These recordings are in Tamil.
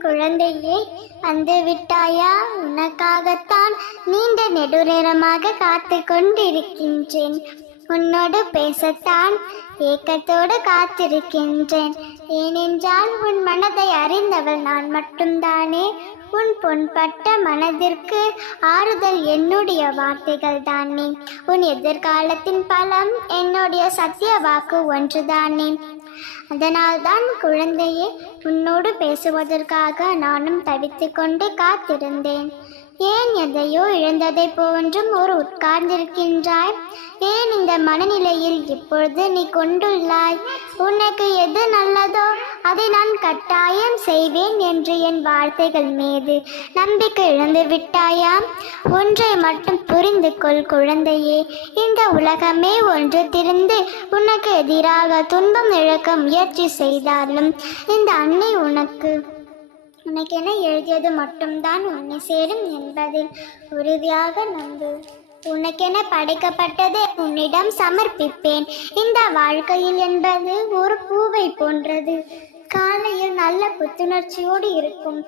குழந்தையே வந்து விட்டாயா உனக்காகத்தான் நீண்ட நெடுநேரமாக காத்து கொண்டிருக்கின்றேன் உன்னோடு பேசத்தான் ஏக்கத்தோடு காத்திருக்கின்றேன். ஏனென்றால் உன் மனதை அறிந்தவள் நான் மட்டும்தானே. உன் பொன்பட்ட மனதிற்கு ஆறுதல் என்னுடைய வார்த்தைகள் தானே உன் எதிர்காலத்தின் பலம் என்னுடைய சத்திய வாக்கு ஒன்றுதானே. அதனால்தான் குழந்தையே உன்னோடு பேசுவதற்காக நானும் தவித்து கொண்டு காத்திருந்தேன். ஏன் எதையோ இழந்ததை போன்றும் ஒரு உட்கார்ந்திருக்கின்றாய்? ஏன் இந்த மனநிலையில் இப்பொழுது நீ கொண்டுள்ளாய்? உனக்கு எது நல்லதோ அதை நான் கட்டாயம் செய்வேன் என்று என் வார்த்தைகள் மீது நம்பிக்கை இழந்து விட்டாயா ஒன்றை மட்டும் புரிந்து கொள் குழந்தையே. இந்த உலகமே ஒன்று திருந்து உனக்கு எதிராக துன்பம் இழக்க முயற்சி செய்தாலும் இந்த அன்னை உனக்கு உனக்கென எழுதியது மட்டும்தான் உன்னை சேரும் என்பதில் உறுதியாக நம்பு. உனக்கென படைக்கப்பட்டதை உன்னிடம் சமர்ப்பிப்பேன். இந்த வாழ்க்கையில் என்பது ஒரு பூவை போன்றது. காலையில் நல்ல புத்துணர்ச்சியோடு இருக்கும்.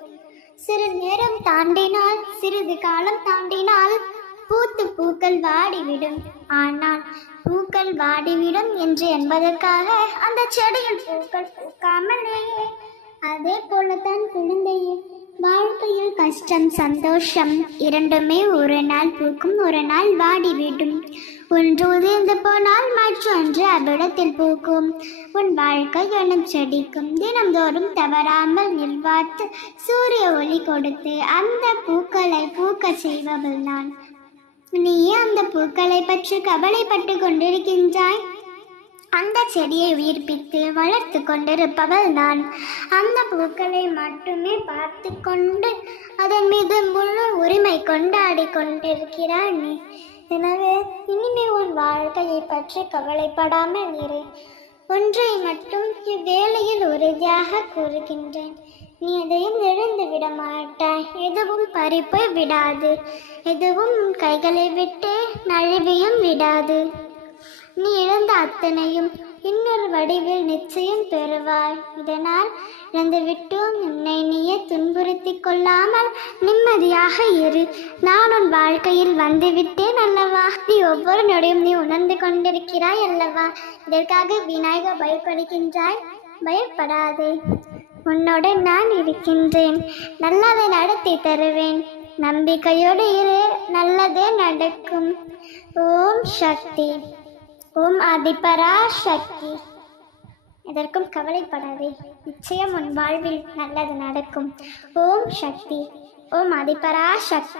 சிறு நேரம் தாண்டினால் சிறிது காலம் தாண்டினால் பூத்து பூக்கள் வாடிவிடும். ஆனால் பூக்கள் வாடிவிடும் என்று என்பதற்காக அந்த செடியில் பூக்கள் பூக்காமலேயே அதே போலத்தான் குழந்தையே வாழ்க்கையில் கஷ்டம் சந்தோஷம் இரண்டுமே ஒரு நாள் பூக்கும் ஒரு நாள் வாடிவிடும். ஒன்று உதிர்ந்து போனால் மற்றொன்று அவ்விடத்தில் பூக்கும். உன் வாழ்க்கை எனும் செடிக்கும் தினம்தோறும் தவறாமல் நிர்வாத்து சூரிய ஒளி கொடுத்து அந்த பூக்களை பூக்க செய்பவள் நான் நீ அந்த பூக்களை பற்றி கவலைப்பட்டு கொண்டிருக்கின்றாய். அந்த செடியை உயிர்ப்பித்து வளர்த்து கொண்டிருப்பவள் நான். அந்த பூக்களை மட்டுமே பார்த்து கொண்டு அதன் மீது முழு உரிமை கொண்டாடி கொண்டிருக்கிறாய் நீ. எனவே இனிமே உன் வாழ்க்கையை பற்றி கவலைப்படாமல் இரு. ஒன்றை மட்டும் இவ்வேளையில் உறுதியாக கூறுகின்றேன். நீ எதையும் இழந்து விட மாட்டாய். எதுவும் பறிப்பு விடாது. எதுவும் உன் கைகளை விட்டு நழுவியும் விடாது. அத்தனையும் இன்னொரு வடிவில் நிச்சயம் பெறுவாய். இதனால் இழந்துவிட்டோம் உன்னை நீயே துன்புறுத்திக் கொள்ளாமல் நிம்மதியாக இரு. நான் உன் வாழ்க்கையில் வந்துவிட்டேன் அல்லவா? நீ ஒவ்வொரு நொடியும் நீ உணர்ந்து கொண்டிருக்கிறாய் அல்லவா? இதற்காக விநாயகர் பயப்படுகின்றாய். பயப்படாதே. உன்னுடன் நான் இருக்கின்றேன். நல்லதை நடத்தி தருவேன். நம்பிக்கையோடு இரு. நல்லதே நடக்கும். ஓம் சக்தி. ஓம் ஆதிபரா சக்தி எதற்கும் கவலைப்படாதே. நிச்சயம் உன் வாழ்வில் நல்லது நடக்கும். ஓம் சக்தி. ஓம் ஆதிபரா சக்தி